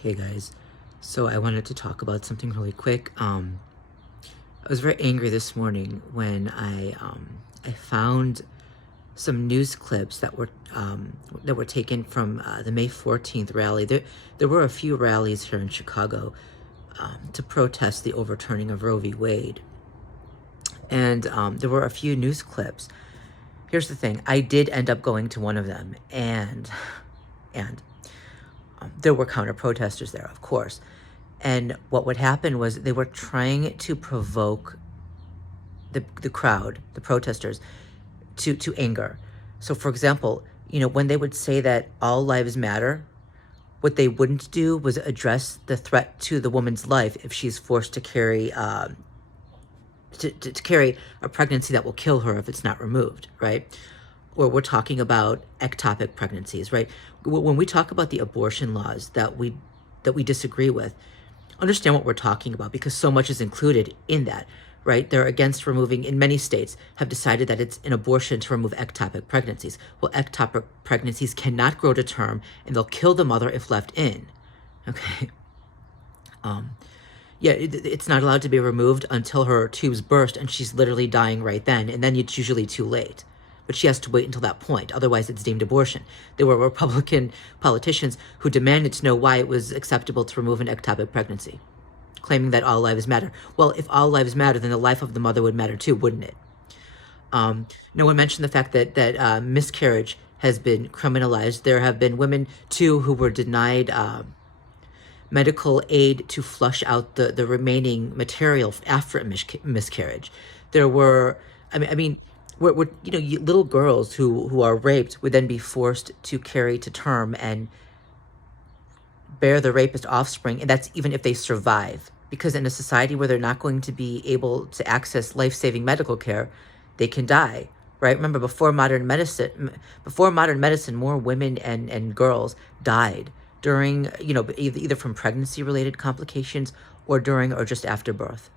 Hey guys, so I wanted to talk about something really quick. I was very angry this morning when I found some news clips that were taken from the May 14th rally. There were a few rallies here in Chicago to protest the overturning of Roe v. Wade, and there were a few news clips. Here's the thing: I did end up going to one of them, and there were counter protesters there, of course. And what would happen was they were trying to provoke the crowd, the protesters, to anger. So, for example, when they would say that all lives matter, what they wouldn't do was address the threat to the woman's life if she's forced to carry to carry a pregnancy that will kill her if it's not removed, right? Or we're talking about ectopic pregnancies, right? When we talk about the abortion laws that we disagree with, understand what we're talking about, because so much is included in that, right? They're against removing, in many states, have decided that it's an abortion to remove ectopic pregnancies. Well, ectopic pregnancies cannot grow to term, and they'll kill the mother if left in, okay? Yeah, it's not allowed to be removed until her tubes burst and she's literally dying right then, and then it's usually too late. But she has to wait until that point, otherwise it's deemed abortion. There were Republican politicians who demanded to know why it was acceptable to remove an ectopic pregnancy, claiming that all lives matter. Well, if all lives matter, then the life of the mother would matter too, wouldn't it? No one mentioned the fact that miscarriage has been criminalized. There have been women, too, who were denied medical aid to flush out the remaining material after a miscarriage. There were, little girls who are raped would then be forced to carry to term and bear the rapist offspring, and that's even if they survive. Because in a society where they're not going to be able to access life-saving medical care, they can die, right? Remember, before modern medicine, more women and girls died during, either from pregnancy-related complications or during or just after birth.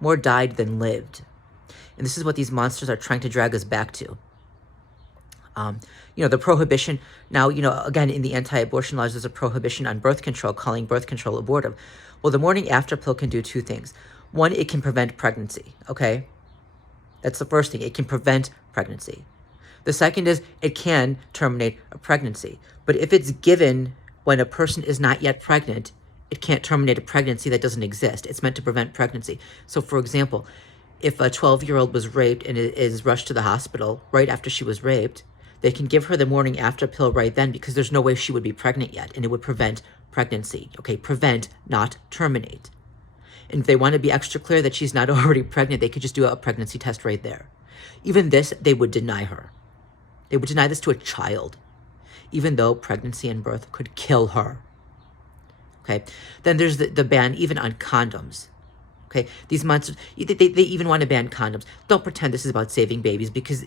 More died than lived. And this is what these monsters are trying to drag us back to. The prohibition, now, again, in the anti-abortion laws, there's a prohibition on birth control, calling birth control abortive. Well, the morning after pill can do two things. One, it can prevent pregnancy, okay? That's the first thing. It can prevent pregnancy. The second is it can terminate a pregnancy. But if it's given when a person is not yet pregnant, it can't terminate a pregnancy that doesn't exist. It's meant to prevent pregnancy. So, for example, if a 12-year-old was raped and is rushed to the hospital right after she was raped, they can give her the morning after pill right then, because there's no way she would be pregnant yet, and it would prevent pregnancy. Okay, prevent, not terminate. And if they want to be extra clear that she's not already pregnant, they could just do a pregnancy test right there. Even this, they would deny her. They would deny this to a child, even though pregnancy and birth could kill her. Okay, then there's the ban even on condoms. Okay, these monsters, they even want to ban condoms. Don't pretend this is about saving babies, because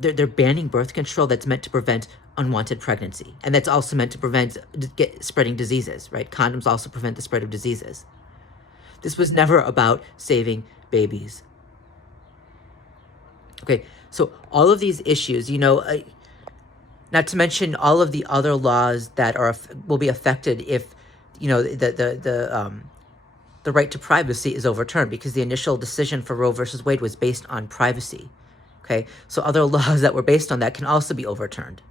they're banning birth control that's meant to prevent unwanted pregnancy. And that's also meant to prevent spreading diseases, right? Condoms also prevent the spread of diseases. This was never about saving babies. Okay, so all of these issues, not to mention all of the other laws that will be affected if, the right to privacy is overturned, because the initial decision for Roe versus Wade was based on privacy. Okay, so other laws that were based on that can also be overturned.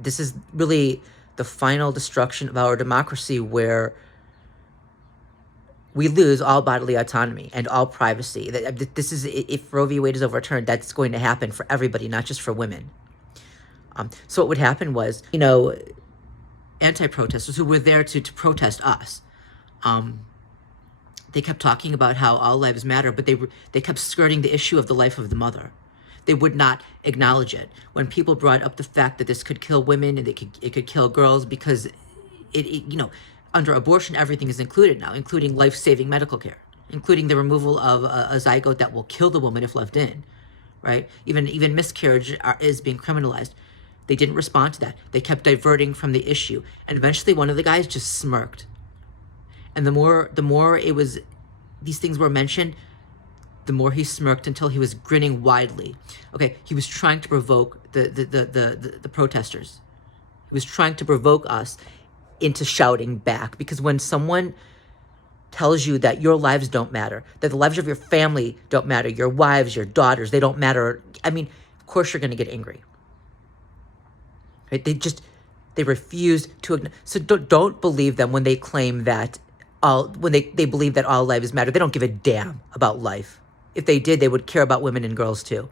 This is really the final destruction of our democracy, where we lose all bodily autonomy and all privacy. This is, if Roe v. Wade is overturned, that's going to happen for everybody, not just for women. So what would happen was, anti-protesters who were there to protest us, they kept talking about how all lives matter, but they kept skirting the issue of the life of the mother. They would not acknowledge it. When people brought up the fact that this could kill women and it could kill girls, because under abortion, everything is included now, including life-saving medical care, including the removal of a zygote that will kill the woman if left in, right? Even miscarriage is being criminalized. They didn't respond to that. They kept diverting from the issue. And eventually one of the guys just smirked. And the more these things were mentioned, the more he smirked, until he was grinning widely. Okay, he was trying to provoke the protesters. He was trying to provoke us into shouting back, because when someone tells you that your lives don't matter, that the lives of your family don't matter, your wives, your daughters, they don't matter, I mean, of course you're going to get angry. Right? They refuse to. So don't believe them when they claim that when they believe that all lives matter. They don't give a damn about life. If they did, they would care about women and girls too.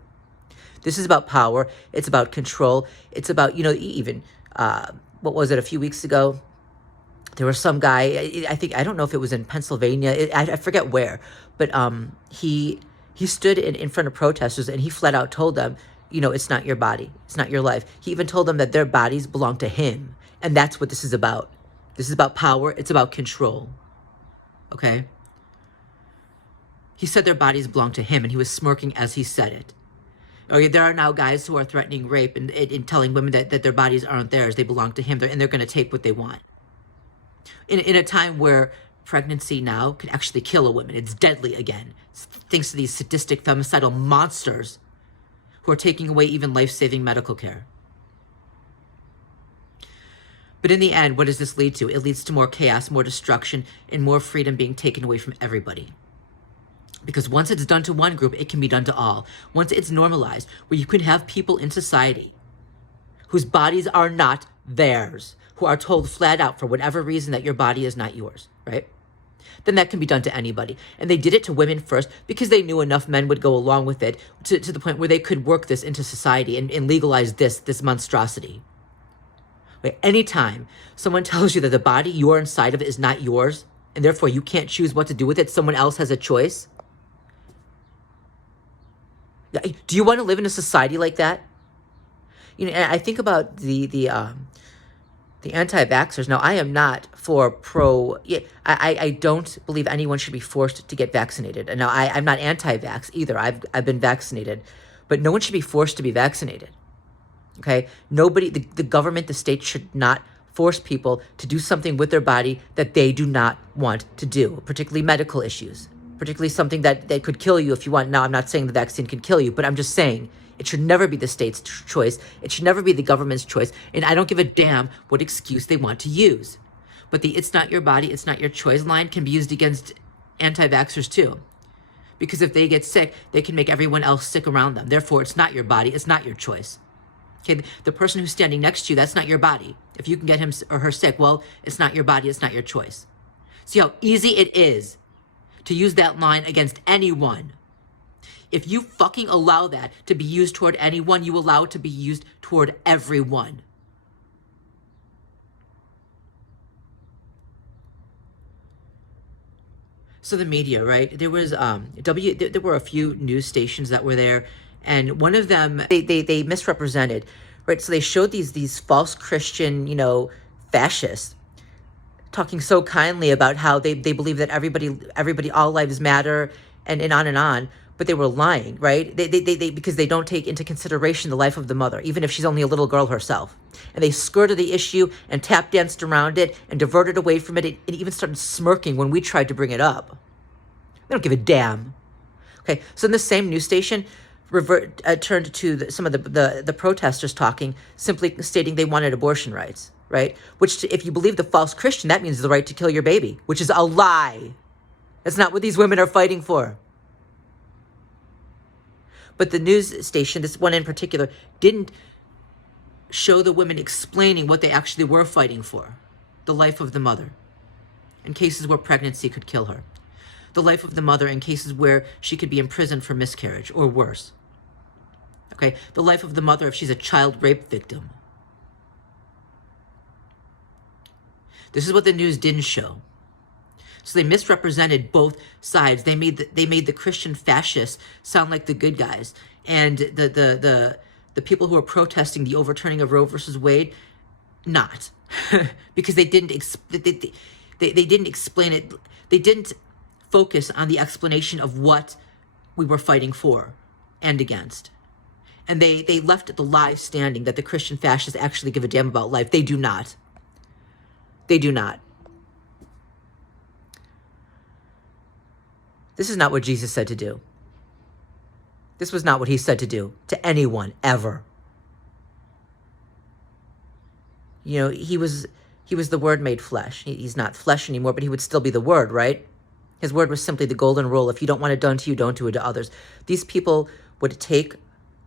This is about power. It's about control. It's about, even, what was it, a few weeks ago? There was some guy, I don't know if it was in Pennsylvania, I forget where, but he stood in front of protesters and he flat out told them, it's not your body. It's not your life. He even told them that their bodies belong to him. And that's what this is about. This is about power. It's about control. Okay? He said their bodies belong to him, and he was smirking as he said it. Okay, there are now guys who are threatening rape and telling women that their bodies aren't theirs. They belong to him, and they're going to take what they want. In a time where pregnancy now can actually kill a woman. It's deadly again. Thanks to these sadistic, femicidal monsters who are taking away even life-saving medical care. But in the end, what does this lead to? It leads to more chaos, more destruction, and more freedom being taken away from everybody. Because once it's done to one group, it can be done to all. Once it's normalized, where you can have people in society whose bodies are not theirs, who are told flat out for whatever reason that your body is not yours, right? Then that can be done to anybody. And they did it to women first because they knew enough men would go along with it to the point where they could work this into society and legalize this monstrosity. Right? Anytime someone tells you that the body you're inside of is not yours, and therefore you can't choose what to do with it, someone else has a choice. Do you want to live in a society like that? And I think about the anti-vaxxers. Now, I am not for I don't believe anyone should be forced to get vaccinated. And now I'm not anti-vax either. I've been vaccinated, but no one should be forced to be vaccinated. Okay? Nobody, the government, the state should not force people to do something with their body that they do not want to do, particularly medical issues, particularly something that could kill you if you want. Now, I'm not saying the vaccine can kill you, but I'm just saying it should never be the state's choice. It should never be the government's choice. And I don't give a damn what excuse they want to use. But the "it's not your body, it's not your choice" line can be used against anti-vaxxers too. Because if they get sick, they can make everyone else sick around them. Therefore, it's not your body, it's not your choice. Okay, the person who's standing next to you, that's not your body. If you can get him or her sick, well, it's not your body, it's not your choice. See how easy it is to use that line against anyone. If you fucking allow that to be used toward anyone, you allow it to be used toward everyone. So the media, right? There was there were a few news stations that were there, and one of them they misrepresented, right? So they showed these false Christian, fascists talking so kindly about how they believe that everybody all lives matter and on, but they were lying, right? They because they don't take into consideration the life of the mother, even if she's only a little girl herself. And they skirted the issue and tap danced around it and diverted away from it, and even started smirking when we tried to bring it up. They don't give a damn. Okay, so in the same news station, turned to some of the protesters talking, simply stating they wanted abortion rights, right? Which, if you believe the false Christian, that means the right to kill your baby, which is a lie. That's not what these women are fighting for. But the news station, this one in particular, didn't show the women explaining what they actually were fighting for. The life of the mother, in cases where pregnancy could kill her. The life of the mother in cases where she could be imprisoned for miscarriage or worse. Okay, the life of the mother if she's a child rape victim. This is what the news didn't show. So they misrepresented both sides. They made the Christian fascists sound like the good guys, and the people who are protesting the overturning of Roe versus Wade, not, because they didn't explain it. They didn't focus on the explanation of what we were fighting for and against. And they left the lie standing that the Christian fascists actually give a damn about life. They do not. They do not. This is not what Jesus said to do. This was not what he said to do to anyone, ever. You know, he was the Word made flesh. He's not flesh anymore, but he would still be the Word, right? His word was simply the golden rule. If you don't want it done to you, don't do it to others. These people would take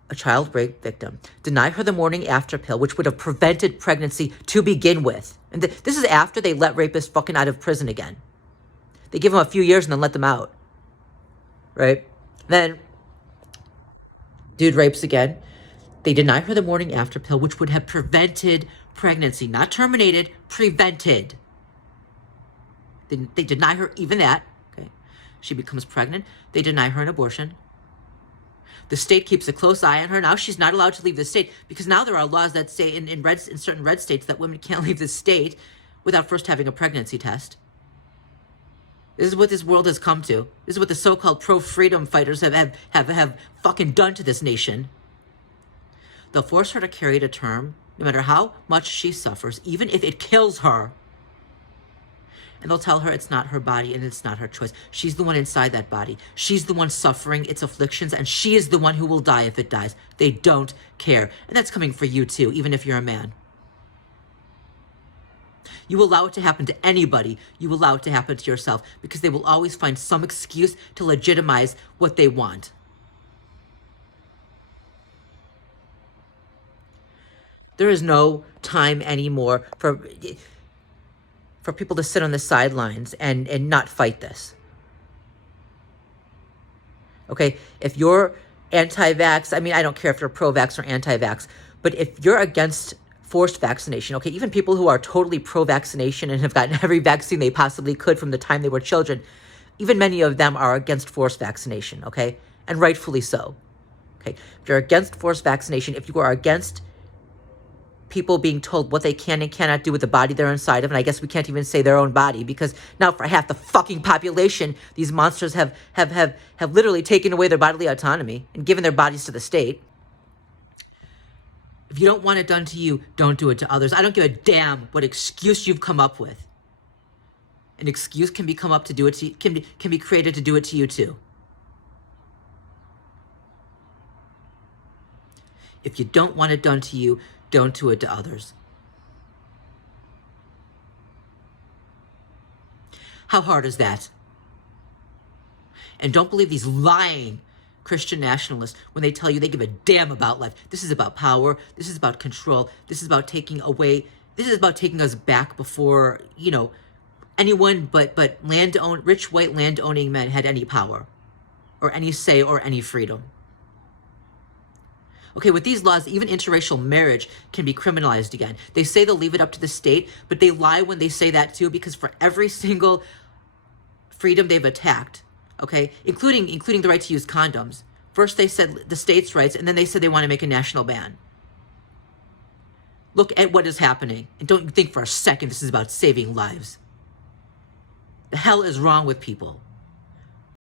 a child rape victim, deny her the morning after pill, which would have prevented pregnancy to begin with. And this is after they let rapists fucking out of prison again. They give them a few years and then let them out, right? Then, dude rapes again. They deny her the morning after pill, which would have prevented pregnancy, not terminated, prevented. They deny her even that. Okay, she becomes pregnant. They deny her an abortion. The state keeps a close eye on her. Now she's not allowed to leave the state because now there are laws that say in certain red states that women can't leave the state without first having a pregnancy test. This is what this world has come to. This is what the so-called pro-freedom fighters have fucking done to this nation. They'll force her to carry to term, no matter how much she suffers, even if it kills her. And they'll tell her it's not her body and it's not her choice. She's the one inside that body. She's the one suffering its afflictions, and she is the one who will die if it dies. They don't care. And that's coming for you too, even if you're a man. You allow it to happen to anybody. You allow it to happen to yourself because they will always find some excuse to legitimize what they want. There is no time anymore for people to sit on the sidelines and not fight this. Okay, if you're anti-vax, I mean, I don't care if you're pro-vax or anti-vax, but if you're against forced vaccination, okay, even people who are totally pro-vaccination and have gotten every vaccine they possibly could from the time they were children, even many of them are against forced vaccination, okay, and rightfully so. Okay, if you're against forced vaccination, if you are against people being told what they can and cannot do with the body they're inside of, and I guess we can't even say their own body because now for half the fucking population, these monsters have literally taken away their bodily autonomy and given their bodies to the state. If you don't want it done to you, don't do it to others. I don't give a damn what excuse you've come up with. An excuse can be come up to do it to you, can be created to do it to you too. If you don't want it done to you, don't do it to others. How hard is that? And don't believe these lying Christian nationalists when they tell you they give a damn about life. This is about power. This is about control. This is about taking away. This is about taking us back before, you know, anyone but rich white land-owning men had any power or any say or any freedom. Okay, with these laws, even interracial marriage can be criminalized again. They say they'll leave it up to the state, but they lie when they say that too, because for every single freedom they've attacked, okay, including the right to use condoms, first they said the states' rights, and then they said they want to make a national ban. Look at what is happening, and don't think for a second this is about saving lives. The hell is wrong with people?